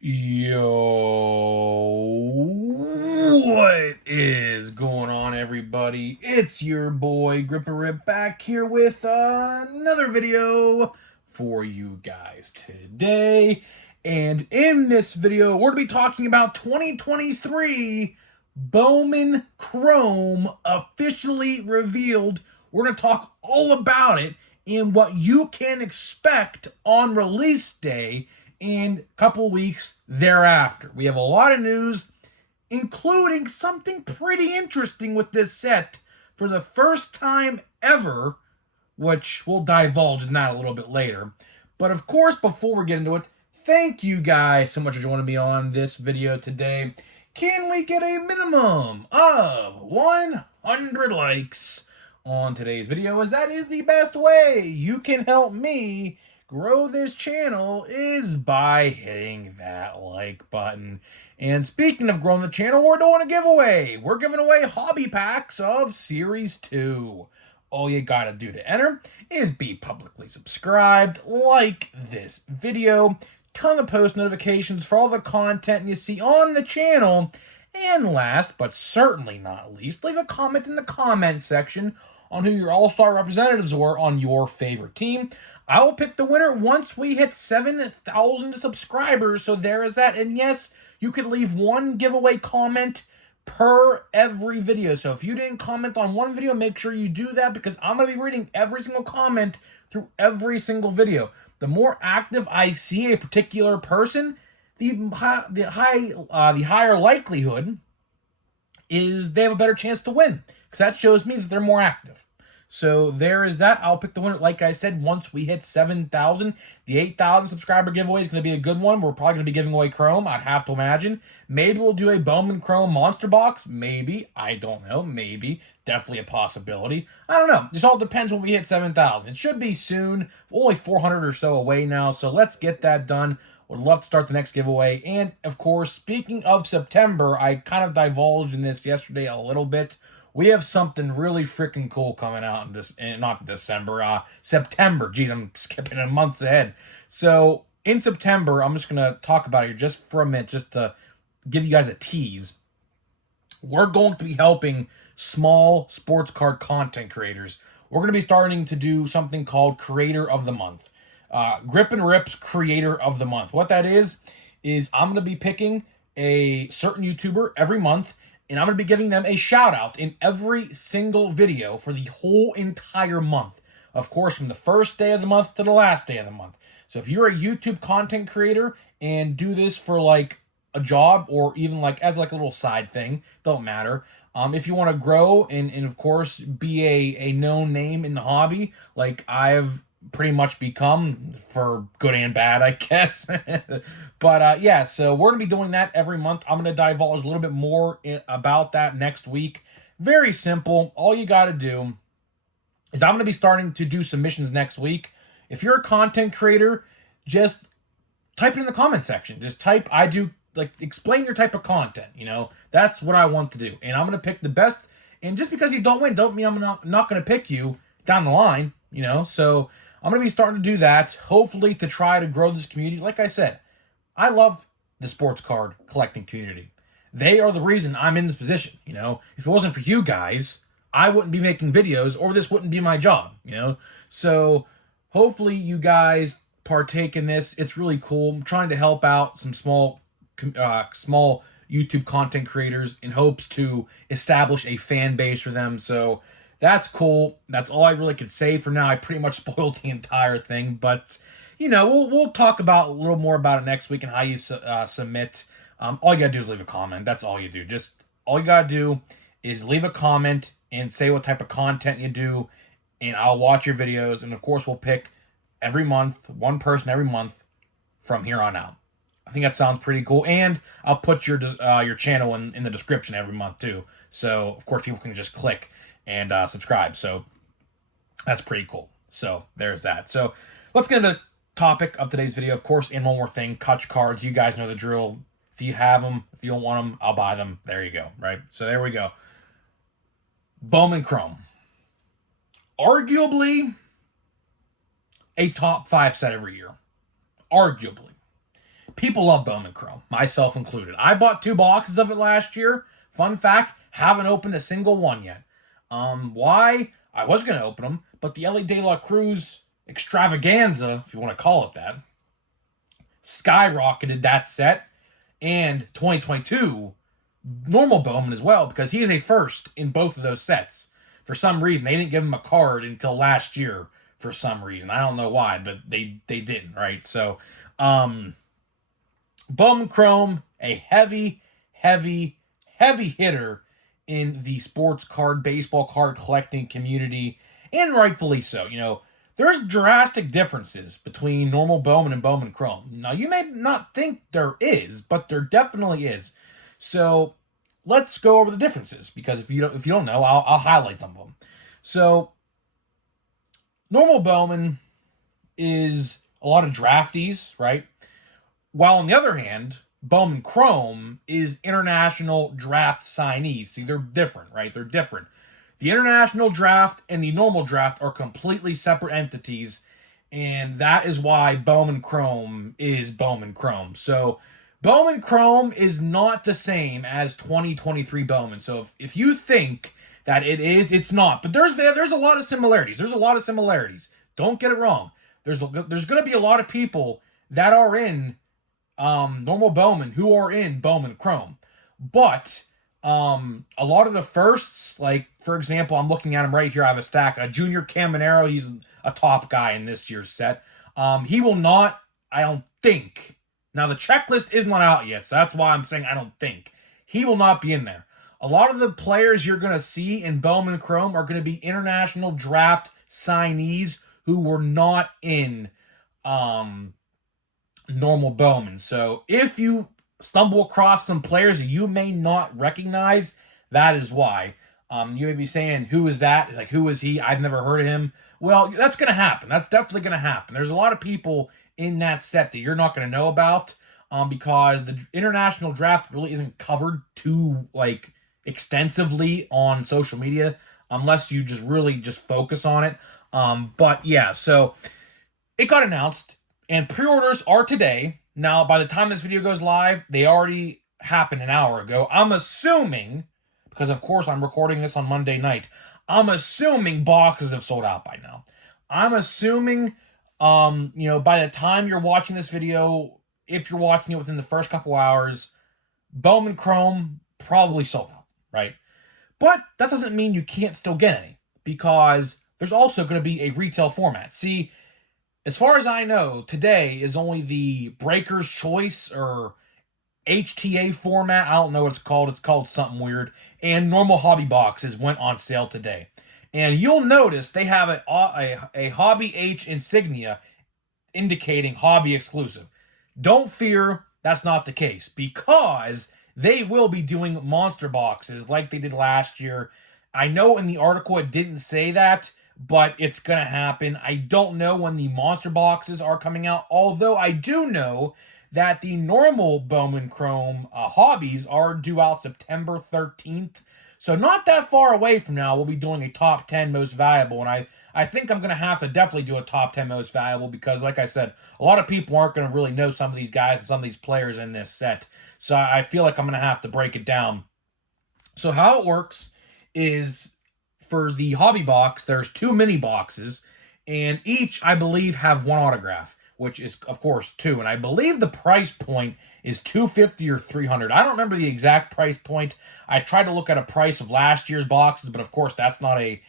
Yo, what is going on, everybody? It's your boy Grip and Rip back here with another video for you guys today. And in this video, we're going to be talking about 2023 Bowman Chrome officially revealed. We're going to talk all about it and what you can expect on release day and a couple weeks thereafter. We have a lot of news, including something pretty interesting with this set for the first time ever, which we'll divulge in that a little bit later. But of course, before we get into it, thank you guys so much for joining me on this video today. Can we get a minimum of 100 likes on today's video, as that is the best way you can help me grow this channel is by hitting that like button. And speaking of growing the channel, we're doing a giveaway. We're giving away hobby packs of Series 2. All you gotta do to enter is be publicly subscribed, like this video, turn the post notifications for all the content you see on the channel, and last but certainly not least, leave a comment in the comment section on who your all-star representatives were on your favorite team. I will pick the winner once we hit 7,000 subscribers, so there is that. And yes, you can leave one giveaway comment per every video. So if you didn't comment on one video, make sure you do that, because I'm going to be reading every single comment through every single video. The more active I see a particular person, the higher likelihood is they have a better chance to win, because that shows me that they're more active. So there is that. I'll pick the winner, like I said, once we hit 7,000. The 8,000 subscriber giveaway is going to be a good one. We're probably going to be giving away Chrome, I'd have to imagine. Maybe we'll do a Bowman Chrome monster box. Maybe. I don't know. Maybe. Definitely a possibility. I don't know. Just all depends when we hit 7,000. It should be soon. Only 400 or so away now, so let's get that done. Would love to start the next giveaway. And, of course, speaking of September, I kind of divulged in this yesterday a little bit. We have something really freaking cool coming out in this, not December, September. Geez, I'm skipping a months ahead. So in September, I'm just going to talk about it here just for a minute, just to give you guys a tease. We're going to be helping small sports card content creators. We're going to be starting to do something called Creator of the Month. Grip and Rip's Creator of the Month. What that is I'm going to be picking a certain YouTuber every month, and I'm going to be giving them a shout out in every single video for the whole entire month. Of course, from the first day of the month to the last day of the month. So if you're a YouTube content creator and do this for like a job, or even like as like a little side thing, don't matter. If you want to grow and of course be a known name in the hobby, like I've pretty much become, for good and bad, I guess. But yeah, so we're gonna be doing that every month. I'm gonna divulge a little bit more about that next week. Very simple. All you gotta do is I'm gonna be starting to do submissions next week. If you're a content creator, just type it in the comment section. Just type, I do, like, explain your type of content, you know. That's what I want to do, and I'm gonna pick the best. And just because you don't win, don't mean I'm not gonna pick you down the line, you know. So I'm going to be starting to do that, hopefully to try to grow this community. Like I said, I love the sports card collecting community. They are the reason I'm in this position, you know. If it wasn't for you guys, I wouldn't be making videos, or this wouldn't be my job, you know. So hopefully you guys partake in this. It's really cool. I'm trying to help out some small YouTube content creators in hopes to establish a fan base for them. So that's cool. That's all I really could say for now. I pretty much spoiled the entire thing, but you know, we'll talk about a little more about it next week and how you submit. All you gotta do is leave a comment. That's all you do. Just all you gotta do is leave a comment and say what type of content you do, and I'll watch your videos. And of course, we'll pick every month, one person every month from here on out. I think that sounds pretty cool, and I'll put your channel in the description every month too. So of course, people can just click and subscribe. So that's pretty cool. So there's that. So let's get into the topic of today's video. Of course, and one more thing, Kutch cards. You guys know the drill. If you have them, if you don't want them, I'll buy them. There you go, right? So there we go. Bowman Chrome. Arguably a top 5 set every year. Arguably. people love Bowman Chrome, myself included. I bought 2 boxes of it last year. Fun fact, haven't opened a single one yet. Why? I was going to open them, but the Ellie De La Cruz extravaganza, if you want to call it that, skyrocketed that set, and 2022 normal Bowman as well, because he is a first in both of those sets. For some reason, they didn't give him a card until last year. For some reason, I don't know why, but they didn't, right? So, Bowman Chrome, a heavy hitter in the sports card, baseball card collecting community, and rightfully so. You know, there's drastic differences between normal Bowman and Bowman Chrome. Now, you may not think there is, but there definitely is. So, let's go over the differences, because if you don't know, I'll highlight some of them. So, normal Bowman is a lot of draftees, right? While on the other hand, Bowman Chrome is international draft signees. See, they're different, right? They're different. The international draft and the normal draft are completely separate entities, and that is why Bowman Chrome is Bowman Chrome. So, Bowman Chrome is not the same as 2023 Bowman. So, if you think that it is, it's not. But there's a lot of similarities. There's a lot of similarities. Don't get it wrong. There's going to be a lot of people that are in normal Bowman who are in Bowman Chrome. But a lot of the firsts, like, for example, I'm looking at him right here. I have a stack. A Junior Caminero, he's a top guy in this year's set. He will not, I don't think. Now, the checklist is not out yet, so that's why I'm saying I don't think. He will not be in there. A lot of the players you're going to see in Bowman Chrome are going to be international draft signees who were not in normal Bowman. So if you stumble across some players that you may not recognize, that is why. You may be saying, who is that? Like, who is he? I've never heard of him. Well, that's going to happen. That's definitely going to happen. There's a lot of people in that set that you're not going to know about because the international draft really isn't covered too, like, extensively on social media unless you just really focus on it. But yeah, so it got announced and pre-orders are today. Now, by the time this video goes live, they already happened an hour ago. I'm assuming, because of course I'm recording this on Monday night, I'm assuming boxes have sold out by now. I'm assuming, by the time you're watching this video, if you're watching it within the first couple hours, Bowman Chrome probably sold out. Right? But that doesn't mean you can't still get any, because there's also going to be a retail format. See, as far as I know, today is only the Breaker's Choice or HTA format. I don't know what it's called. It's called something weird. And normal hobby boxes went on sale today. And you'll notice they have a Hobby H insignia indicating hobby exclusive. Don't fear, that's not the case, because they will be doing monster boxes like they did last year. I know in the article it didn't say that, but it's going to happen. I don't know when the monster boxes are coming out, although I do know that the normal Bowman Chrome hobbies are due out September 13th. So not that far away from now, we'll be doing a top 10 most valuable, and I think I'm going to have to definitely do a top 10 most valuable because, like I said, a lot of people aren't going to really know some of these guys and some of these players in this set. So I feel like I'm going to have to break it down. So how it works is, for the hobby box, there's 2 mini boxes, and each, I believe, have 1 autograph, which is, of course, 2. And I believe the price point is $250 or $300. I don't remember the exact price point. I tried to look at a price of last year's boxes, but of course, that's not a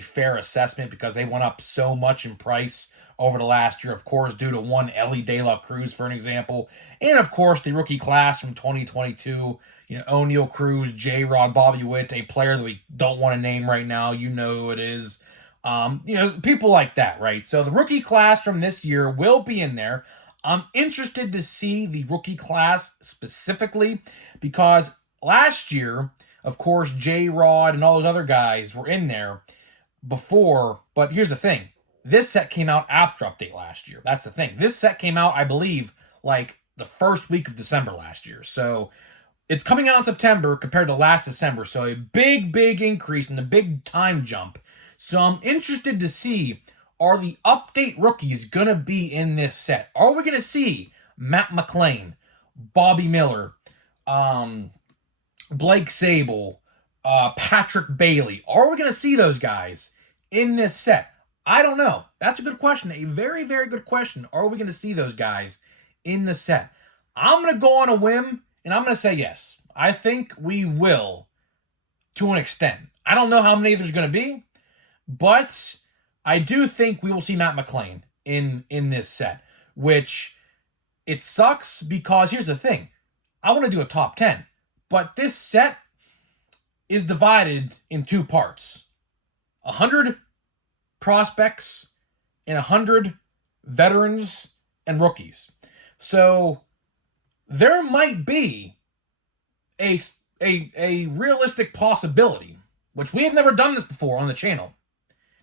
fair assessment because they went up so much in price over the last year, of course, due to one Ellie De La Cruz, for an example. And, of course, the rookie class from 2022, O'Neal Cruz, J-Rod, Bobby Witt, a player that we don't want to name right now. You know who it is. People like that, right? So the rookie class from this year will be in there. I'm interested to see the rookie class specifically because last year, of course, J-Rod and all those other guys were in there before. But here's the thing. This set came out after update last year. That's the thing. This set came out, I believe, like the first week of December last year. So it's coming out in September compared to last December. So a big increase and a big time jump. So I'm interested to see, are the update rookies going to be in this set? Are we going to see Matt McClain, Bobby Miller, Blake Sable, Patrick Bailey. Are we going to see those guys in this set? I don't know. That's a good question. A very, very good question. Are we going to see those guys in the set? I'm going to go on a whim, and I'm going to say yes. I think we will, to an extent. I don't know how many there's going to be, but I do think we will see Matt McClain in this set, which it sucks because here's the thing. I want to do a top 10, but this set is divided in two parts. 100 prospects and 100 veterans and rookies. So there might be a realistic possibility, which we have never done this before on the channel,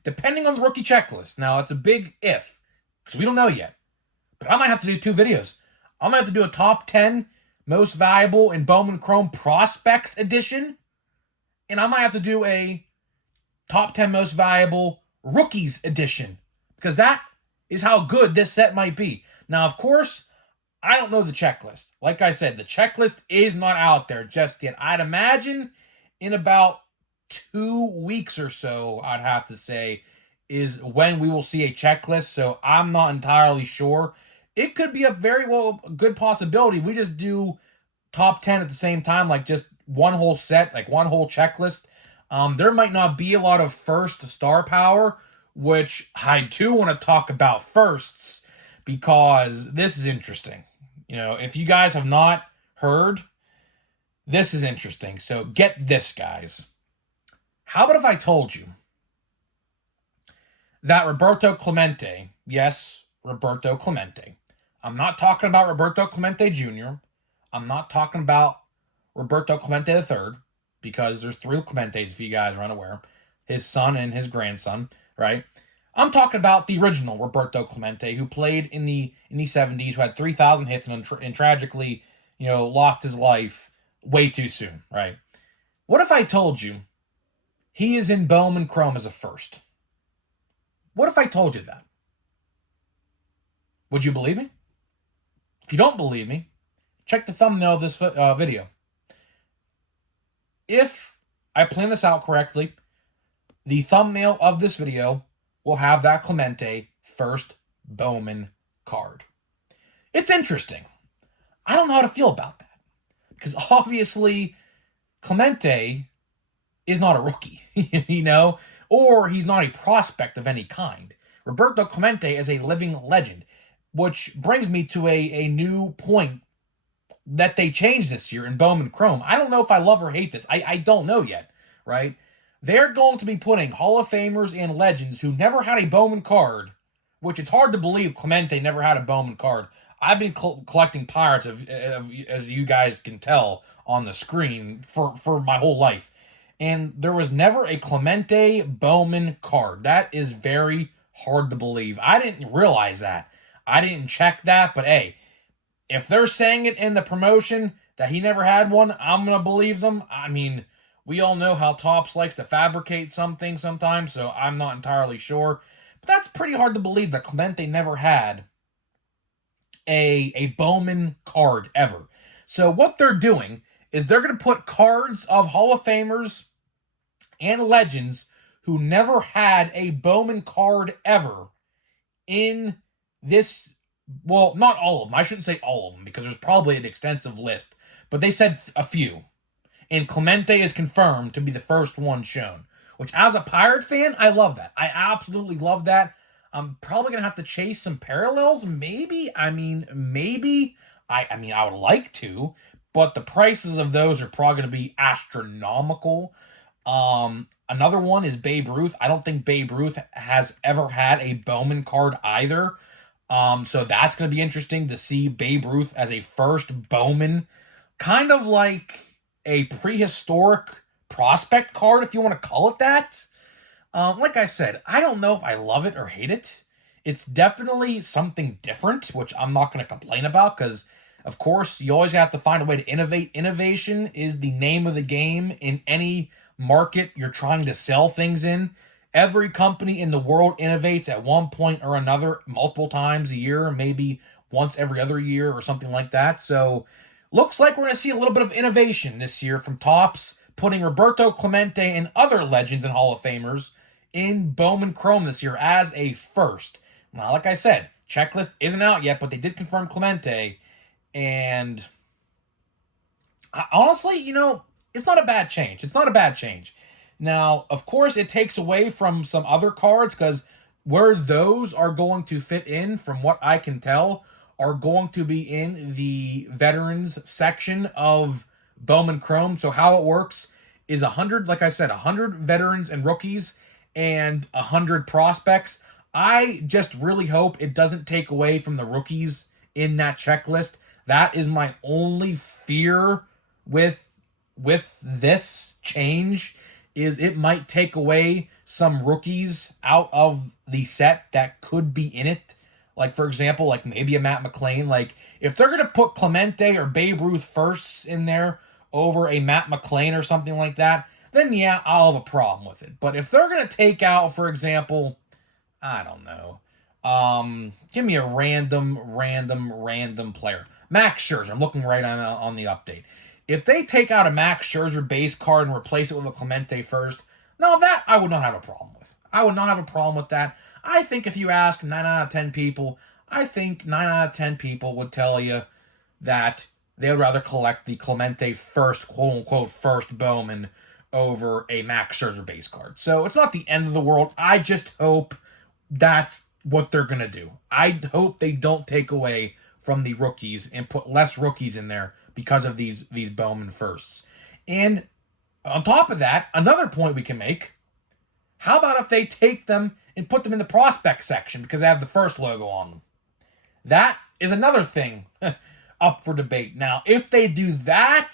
depending on the rookie checklist. Now, it's a big if, because we don't know yet. But I might have to do 2 videos. I might have to do a top 10 most valuable in Bowman Chrome prospects edition, and I might have to do a top 10 most valuable rookies edition, because that is how good this set might be. Now, of course, I don't know the checklist. Like I said, the checklist is not out there just yet. I'd imagine in about 2 weeks or so, I'd have to say, is when we will see a checklist. So I'm not entirely sure. It could be a very good possibility. We just do top 10 at the same time, like just one whole set, like one whole checklist. There might not be a lot of first star power, which I do want to talk about firsts, because this is interesting. You know, if you guys have not heard, this is interesting. So get this, guys. How about if I told you that Roberto Clemente, yes, Roberto Clemente. I'm not talking about Roberto Clemente Jr. I'm not talking about Roberto Clemente III, because there's 3 Clementes, if you guys are unaware. His son and his grandson, right? I'm talking about the original Roberto Clemente, who played in the 70s, who had 3,000 hits and tragically, lost his life way too soon, right? What if I told you he is in Bowman Chrome as a first? What if I told you that? Would you believe me? If you don't believe me, check the thumbnail of this video. If I plan this out correctly, the thumbnail of this video will have that Clemente first Bowman card. It's interesting. I don't know how to feel about that, because obviously Clemente is not a rookie, or he's not a prospect of any kind. Roberto Clemente is a living legend, which brings me to a new point that they changed this year in Bowman Chrome. I don't know if I love or hate this. I don't know yet, right? They're going to be putting Hall of Famers and legends who never had a Bowman card, which it's hard to believe Clemente never had a Bowman card. I've been collecting Pirates, as you guys can tell on the screen, for my whole life. And there was never a Clemente Bowman card. That is very hard to believe. I didn't realize that. I didn't check that, but hey, if they're saying it in the promotion that he never had one, I'm going to believe them. I mean, we all know how Topps likes to fabricate something sometimes, so I'm not entirely sure. But that's pretty hard to believe that Clemente never had a Bowman card ever. So what they're doing is they're going to put cards of Hall of Famers and legends who never had a Bowman card ever in this. Well, not all of them. I shouldn't say all of them, because there's probably an extensive list. But they said a few. And Clemente is confirmed to be the first one shown. Which, as a Pirate fan, I love that. I absolutely love that. I'm probably going to have to chase some parallels, maybe. Maybe. I would like to. But the prices of those are probably going to be astronomical. Another one is Babe Ruth. I don't think Babe Ruth has ever had a Bowman card either. So that's going to be interesting to see Babe Ruth as a first Bowman. Kind of like a prehistoric prospect card, if you want to call it that. Like I said, I don't know if I love it or hate it. It's definitely something different, which I'm not going to complain about, because, of course, you always have to find a way to innovate. Innovation is the name of the game in any market you're trying to sell things in. Every company in the world innovates at one point or another, multiple times a year, maybe once every other year or something like that. So looks like we're going to see a little bit of innovation this year from Topps, putting Roberto Clemente and other legends and Hall of Famers in Bowman Chrome this year as a first. Now, like I said, checklist isn't out yet, but they did confirm Clemente. And honestly, it's not a bad change. It's not a bad change. Now, of course, it takes away from some other cards because where those are going to fit in, from what I can tell, are going to be in the veterans section of Bowman Chrome. So how it works is 100, like I said, 100 veterans and rookies and 100 prospects. I just really hope it doesn't take away from the rookies in that checklist. That is my only fear with this change, is it might take away some rookies out of the set that could be in it. Like, for example, like maybe a Matt McLain. Like, if they're going to put Clemente or Babe Ruth firsts in there over a Matt McLain or something like that, then yeah, I'll have a problem with it. But if they're going to take out, for example, I don't know, give me a random player. Max Scherzer. I'm looking right on the update. If they take out a Max Scherzer base card and replace it with a Clemente first, no, that I would not have a problem with. I would not have a problem with that. I think if you ask 9 out of 10 people, I think 9 out of 10 people would tell you that they would rather collect the Clemente first, quote-unquote, first Bowman over a Max Scherzer base card. So it's not the end of the world. I just hope that's what they're going to do. I hope they don't take away from the rookies and put less rookies in there because of these Bowman firsts. And on top of that, another point we can make, how about if they take them and put them in the prospect section because they have the first logo on them? That is another thing up for debate. Now, if they do that,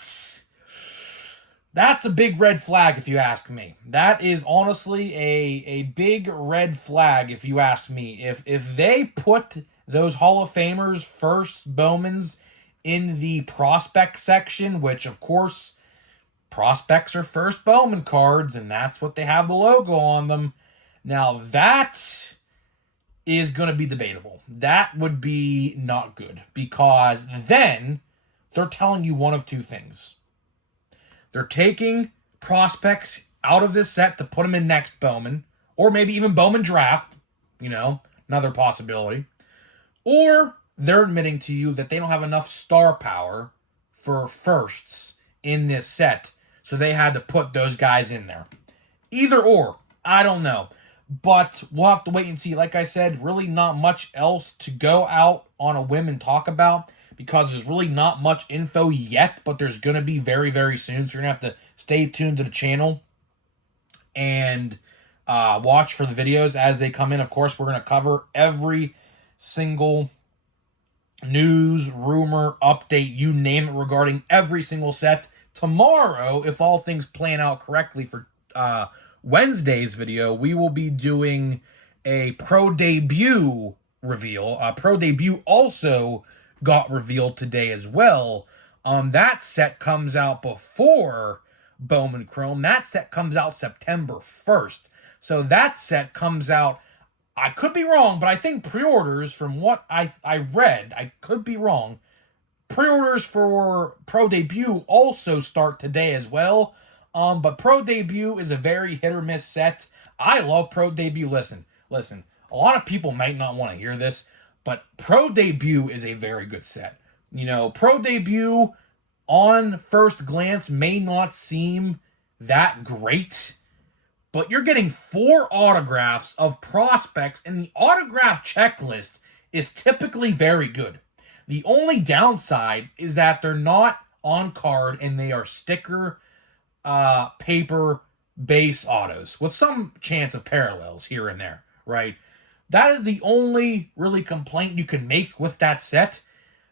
that's a big red flag if you ask me. That is honestly a big red flag if you ask me. If they put those Hall of Famers first Bowmans in the prospect section, which of course prospects are first Bowman cards, and that's what they have the logo on them. Now that is going to be debatable. That would be not good, because then they're telling you one of two things. They're taking prospects out of this set to put them in next Bowman, or maybe even Bowman draft, another possibility. Or they're admitting to you that they don't have enough star power for firsts in this set, so they had to put those guys in there. Either or, I don't know. But we'll have to wait and see. Like I said, really not much else to go out on a whim and talk about, because there's really not much info yet, but there's going to be very, very soon. So you're going to have to stay tuned to the channel and watch for the videos as they come in. Of course, we're going to cover every single news, rumor, update, you name it, regarding every single set. Tomorrow, if all things plan out correctly for Wednesday's video, we will be doing a Pro Debut reveal. Pro Debut also got revealed today as well. That set comes out before Bowman Chrome. That set comes out September 1st. So that set comes out, I could be wrong, but I think pre-orders, from what I read, I could be wrong, pre-orders for Pro Debut also start today as well. But Pro Debut is a very hit or miss set. I love Pro Debut. Listen, a lot of people might not want to hear this, but Pro Debut is a very good set. Pro Debut on first glance may not seem that great, but you're getting 4 autographs of prospects, and the autograph checklist is typically very good. The only downside is that they're not on card and they are sticker paper base autos with some chance of parallels here and there, right? That is the only really complaint you can make with that set.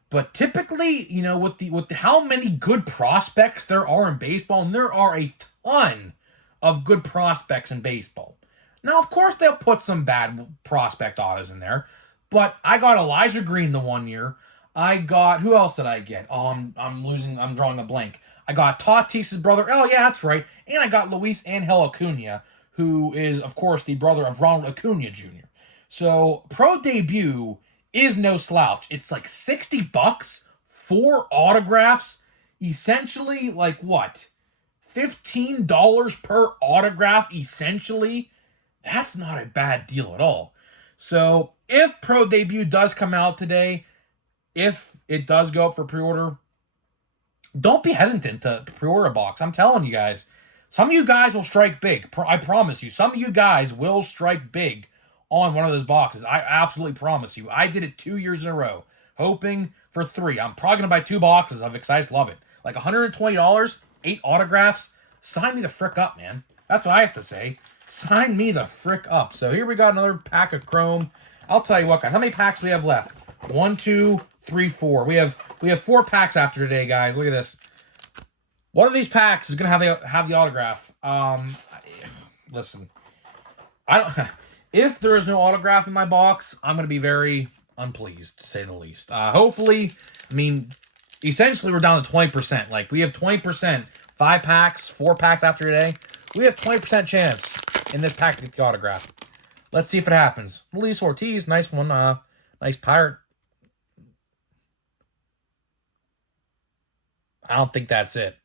But typically, with how many good prospects there are in baseball, and there are a ton of good prospects in baseball. Now, of course, they'll put some bad prospect autos in there, but I got Elijah Green the one year. I got, who else did I get? Oh, I'm drawing a blank. I got Tatis's brother. Oh, yeah, that's right. And I got Luis Angel Acuna, who is, of course, the brother of Ronald Acuna Jr. So, Pro Debut is no slouch. It's like 60 bucks, 4 autographs, essentially like what? $15 per autograph, essentially. That's not a bad deal at all. So if Pro Debut does come out today, if it does go up for pre-order, don't be hesitant to pre-order a box. I'm telling you guys, some of you guys will strike big. I promise you. Some of you guys will strike big on one of those boxes. I absolutely promise you. I did it 2 years in a row, hoping for 3. I'm probably going to buy 2 boxes of it because I just love it. Like $120, 8 autographs. Sign me the frick up, man. That's what I have to say. Sign me the frick up. So here we got another pack of Chrome. I'll tell you what, guys. How many packs do we have left? 1, 2, 3, 4. We have 4 packs after today, guys. Look at this. One of these packs is gonna have the autograph. Listen, I don't. If there is no autograph in my box, I'm gonna be very unpleased, to say the least. Hopefully, I mean, essentially we're down to 20%. Like we have 20%. 5 packs, 4 packs after today. We have 20% chance in this pack to get the autograph. Let's see if it happens. Luis Ortiz, nice one. Nice Pirate. I don't think that's it.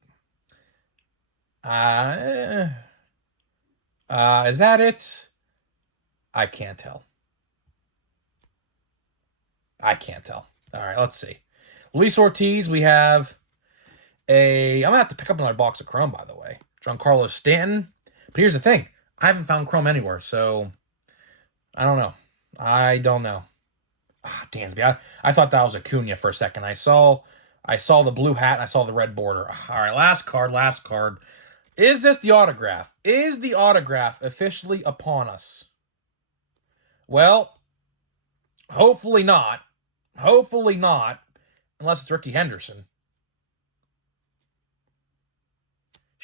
Is that it? I can't tell. I can't tell. All right, let's see. Luis Ortiz, we have I'm going to have to pick up another box of Chrome, by the way. Giancarlo Stanton. But here's the thing. I haven't found Chrome anywhere, so I don't know. I don't know. Dansby. I thought that was Acuna for a second. I saw the blue hat and I saw the red border. All right, last card. Is this the autograph? Is the autograph officially upon us? Well, hopefully not. Hopefully not. Unless it's Ricky Henderson.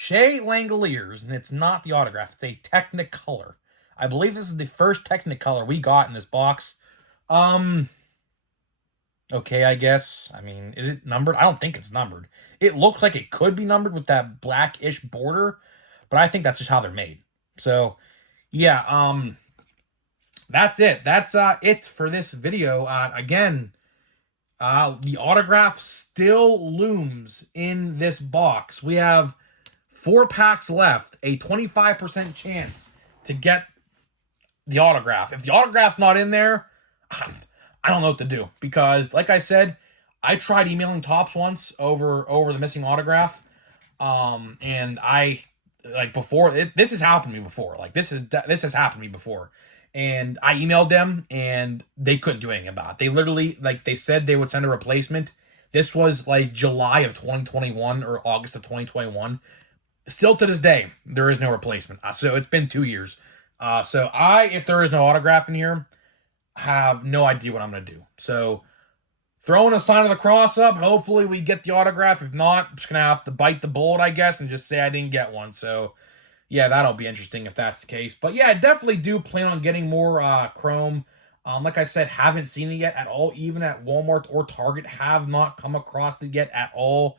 Shea Langoliers, and it's not the autograph. It's a Technicolor. I believe this is the first Technicolor we got in this box. Okay, I guess. I mean, is it numbered? I don't think it's numbered. It looks like it could be numbered with that blackish border, but I think that's just how they're made. So, yeah, that's it. That's it for this video. Again, the autograph still looms in this box. We have 4 packs left, a 25% chance to get the autograph. If the autograph's not in there, I don't know what to do because, like I said, I tried emailing Topps once over the missing autograph, and this has happened to me before. Like this has happened to me before, and I emailed them and they couldn't do anything about it. They literally they said they would send a replacement. This was like July of 2021 or August of 2021. Still to this day, there is no replacement. So it's been 2 years. So if there is no autograph in here, have no idea what I'm going to do. So throwing a sign of the cross up, hopefully we get the autograph. If not, I'm just going to have to bite the bullet, I guess, and just say I didn't get one. So yeah, that'll be interesting if that's the case. But yeah, I definitely do plan on getting more Chrome. Like I said, haven't seen it yet at all. Even at Walmart or Target, have not come across it yet at all.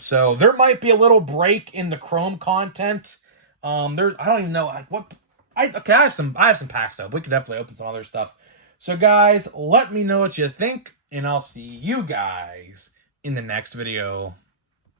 So there might be a little break in the Chrome content. I don't even know like what. I have some packs though. We could definitely open some other stuff. So guys, let me know what you think, and I'll see you guys in the next video.